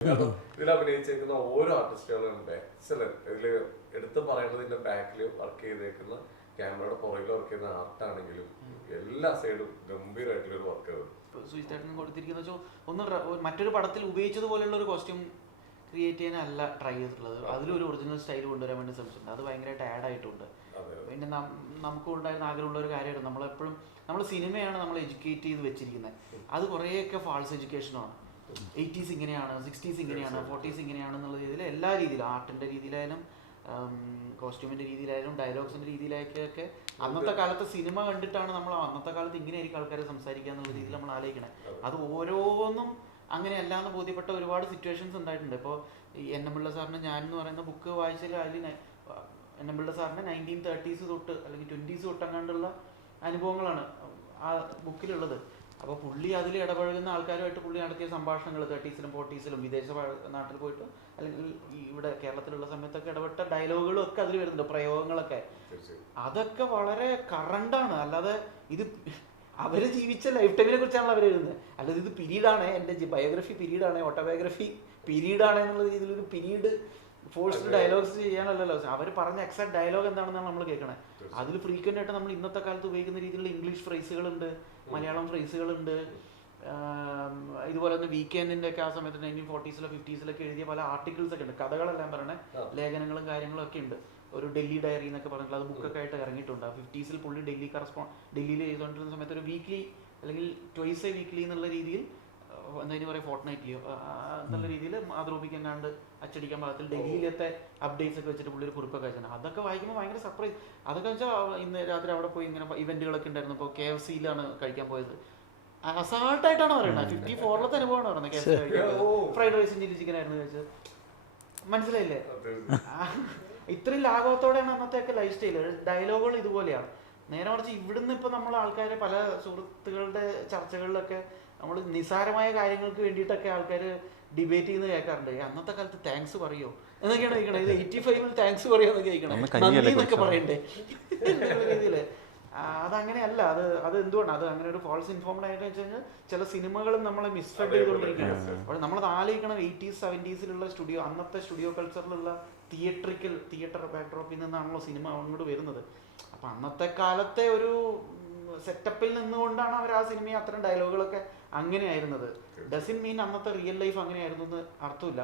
ഇതിൽ അഭിനയിച്ചേക്കുന്ന ഓരോ ആർട്ടിസ്റ്റുകളും എക്സലന്റ്. ഇതില് എടുത്തു പറയുന്നതിന്റെ ബാക്കിൽ വർക്ക് ചെയ്തേക്കുന്ന ക്യാമറയുടെ പുറകിൽ വർക്ക് ചെയ്യുന്ന ആർട്ടാണെങ്കിലും എല്ലാ സൈഡും ഗംഭീരമായിട്ടുള്ള ഒരു വർക്ക്. സുജിത്തേട്ടൻ കൊടുത്തിരിക്കുന്ന മറ്റൊരു പടത്തിൽ ഉപയോഗിച്ചതുപോലെയുള്ള ഒരു കോസ്റ്റ്യൂം ക്രിയേറ്റ് ചെയ്യാനല്ല ട്രൈ ചെയ്തിട്ടുള്ളത്. അതിലൊരു ഒറിജിനൽ സ്റ്റൈൽ കൊണ്ടുവരാൻ വേണ്ടി ശ്രമിച്ചിട്ടുണ്ട്. അത് ഭയങ്കരമായിട്ട് ആഡ് ആയിട്ടുണ്ട്. പിന്നെ നമുക്ക് ഉണ്ടായിരുന്ന ആഗ്രഹമുള്ള ഒരു കാര്യമാണ്, നമ്മളെപ്പോഴും നമ്മൾ സിനിമയാണ് നമ്മൾ എഡ്യൂക്കേറ്റ് ചെയ്ത് വെച്ചിരിക്കുന്നത്. അത് കുറേയൊക്കെ ഫാൾസ് എഡ്യൂക്കേഷനാണ്. 80s ഇങ്ങനെയാണ്, 60s ഇങ്ങനെയാണ്, 40s ഇങ്ങനെയാണ് എന്നുള്ള രീതിയിൽ എല്ലാ രീതിയിലും, ആർട്ടിൻ്റെ രീതിയിലായാലും കോസ്റ്റ്യൂമിൻ്റെ രീതിയിലായാലും ഡയലോഗ്സിൻ്റെ രീതിയിലൊക്കെ അന്നത്തെ കാലത്ത് സിനിമ കണ്ടിട്ടാണ് നമ്മൾ അന്നത്തെ കാലത്ത് ഇങ്ങനെയായിരിക്കും ആൾക്കാർ സംസാരിക്കുക എന്നുള്ള രീതിയിൽ നമ്മൾ ആലോചിക്കണേ. അത് ഓരോന്നും അങ്ങനെയല്ല എന്ന് ബോധ്യപ്പെട്ട ഒരുപാട് സിറ്റുവേഷൻസ് ഉണ്ടായിട്ടുണ്ട്. ഇപ്പോൾ ഈ എൻ എം പിള്ള സാറിന് ഞാൻ എന്ന് പറയുന്ന ബുക്ക് വായിച്ചാൽ അതിൽ എൻ എം പിള്ള സാറിന് 1930s തൊട്ട് അല്ലെങ്കിൽ 20s തൊട്ടങ്ങാണ്ടുള്ള അനുഭവങ്ങളാണ് ആ ബുക്കിലുള്ളത്. അപ്പോൾ പുള്ളി അതിൽ ഇടപഴകുന്ന ആൾക്കാരുമായിട്ട് പുള്ളി നടത്തിയ സംഭാഷണങ്ങൾ 30s-ലും 40s-ലും വിദേശ നാട്ടിൽ പോയിട്ട് അല്ലെങ്കിൽ ഇവിടെ കേരളത്തിലുള്ള സമയത്തൊക്കെ ഇടപെട്ട ഡയലോഗുകളും ഒക്കെ അതിൽ വരുന്നുണ്ട്, പ്രയോഗങ്ങളൊക്കെ. അതൊക്കെ വളരെ കറണ്ടാണ്. അല്ലാതെ ഇത് അവർ ജീവിച്ച ലൈഫ് ടൈമിനെ കുറിച്ചാണ് അവർ എഴുതുന്നത്. അല്ലാതെ ഇത് പീരീഡാണ്, എൻ്റെ ബയോഗ്രഫി പീരീഡാണ്, ഓട്ടോബയോഗ്രഫി പീരീഡാണ് എന്നുള്ള രീതിയിലൊരു പീരീഡ് ഫോഴ്സ്ഡ് ഡയലോഗ്സ് ചെയ്യാനല്ലല്ലോ. അവർ പറഞ്ഞ എക്സാക്ട് ഡയലോഗ് എന്താണെന്നാണ് നമ്മൾ കേൾക്കണേ. അതിൽ ഫ്രീക്വൻ്റ് ആയിട്ട് നമ്മൾ ഇന്നത്തെ കാലത്ത് ഉപയോഗിക്കുന്ന രീതിയിലുള്ള ഇംഗ്ലീഷ് ഫ്രേസുകളുണ്ട്, മലയാളം ഫ്രേസുകളുണ്ട്. ഇതുപോലെ തന്നെ വീക്കെൻഡിൻ്റെ ഒക്കെ ആ സമയത്ത് 1940s-ലോ 50s-ലൊക്കെ എഴുതിയ പല ആർട്ടിക്കിൾസ് ഒക്കെ ഉണ്ട്, കഥകളെല്ലാം പറയണേ, ലേഖനങ്ങളും കാര്യങ്ങളും ഒക്കെ ഉണ്ട്. ഒരു ഡൽഹി ഡയറി എന്നൊക്കെ പറഞ്ഞിട്ടുള്ള അത് ബുക്കൊക്കെ ആയിട്ട് ഇറങ്ങിയിട്ടുണ്ട്. 50s-ൽ പുള്ളി ഡൽഹിയിൽ ചെയ്തുകൊണ്ടിരുന്ന സമയത്ത് ഒരു വീക്ക്ലി അല്ലെങ്കിൽ ട്വൈസ് എ വീക്ക്ലി എന്നുള്ള രീതിയിൽ, എന്തായാലും പറയാം ഫോർട്ട് നൈറ്റ്ലിയോ എന്നുള്ള രീതിയിൽ മാതൃഭൂമിക്കെങ്ങാണ്ട് അച്ചടിക്കാൻ പാകത്തിൽ ഡൽഹിയിലത്തെ അപ്ഡേറ്റ്സ് ഒക്കെ വെച്ചിട്ട് പുള്ളി ഒരു കുറിപ്പൊക്കെ വെച്ചാൽ അതൊക്കെ വായിക്കുമ്പോൾ ഭയങ്കര സർപ്രൈസ്. അതൊക്കെ വെച്ചാൽ ഇന്ന് രാത്രി അവിടെ പോയി ഇങ്ങനെ ഇവന്റുകളൊക്കെ ഉണ്ടായിരുന്നു. ഇപ്പോൾ KFC-ലാണ് കഴിക്കാൻ പോയത്. അസാൾട്ടായിട്ടാണ് പറയുന്നത്. 54-ലത്തെ അനുഭവമാണ് പറയുന്നത്. KFC കഴിക്കാൻ ഫ്രൈഡ് റൈസും ചില്ലി ചിക്കൻ ആയിരുന്നു കഴിച്ചത്. മനസ്സിലായില്ലേ? ഇത്രയും ലാഘവത്തോടെയാണ് അന്നത്തെയൊക്കെ ലൈഫ് സ്റ്റൈല്. ഡയലോഗുകൾ ഇതുപോലെയാണ്. നേരെ മറിച്ച് ഇവിടുന്ന് ഇപ്പം നമ്മൾ ആൾക്കാരെ പല സുഹൃത്തുക്കളുടെ ചർച്ചകളിലൊക്കെ നമ്മൾ നിസ്സാരമായ കാര്യങ്ങൾക്ക് വേണ്ടിയിട്ടൊക്കെ ആൾക്കാർ ഡിബേറ്റ് ചെയ്യുന്നത് കേൾക്കാറുണ്ട്. അന്നത്തെ കാലത്ത് താങ്ക്സ് പറയോ എന്നൊക്കെയാണ് ചോദിക്കണത്. ഇത് 85-ൽ താങ്ക്സ് പറയോ എന്നൊക്കെ ചോദിക്കണം, നന്ദി എന്നൊക്കെ പറയണ്ടേ രീതിയിൽ. അതങ്ങനെയല്ല. അത് എന്തുകൊണ്ടാണ് അത് അങ്ങനെ ഒരു ഫാൾസ് ഇൻഫോംഡ് ആയിട്ട് വെച്ച് കഴിഞ്ഞാൽ ചില സിനിമകളും നമ്മളെ മിസ്ഫെഡ് ചെയ്തുകൊണ്ടിരിക്കുകയാണ്. അപ്പോൾ നമ്മളത് ആലോചിക്കണം. 80s 70s-ലുള്ള സ്റ്റുഡിയോ, അന്നത്തെ സ്റ്റുഡിയോ കൾച്ചറിലുള്ള തിയേറ്റർ ബാക്ക്ഡ്രോപ്പിൽ നിന്നാണല്ലോ സിനിമ അങ്ങോട്ട് വരുന്നത്. അപ്പം അന്നത്തെ കാലത്തെ ഒരു സെറ്റപ്പിൽ നിന്നുകൊണ്ടാണ് അവർ ആ സിനിമയെ അത്തരം ഡയലോഗുകളൊക്കെ അങ്ങനെയായിരുന്നത്. ഡസൻ മീൻ അന്നത്തെ റിയൽ ലൈഫ് അങ്ങനെയായിരുന്നു എന്ന് അർത്ഥമില്ല.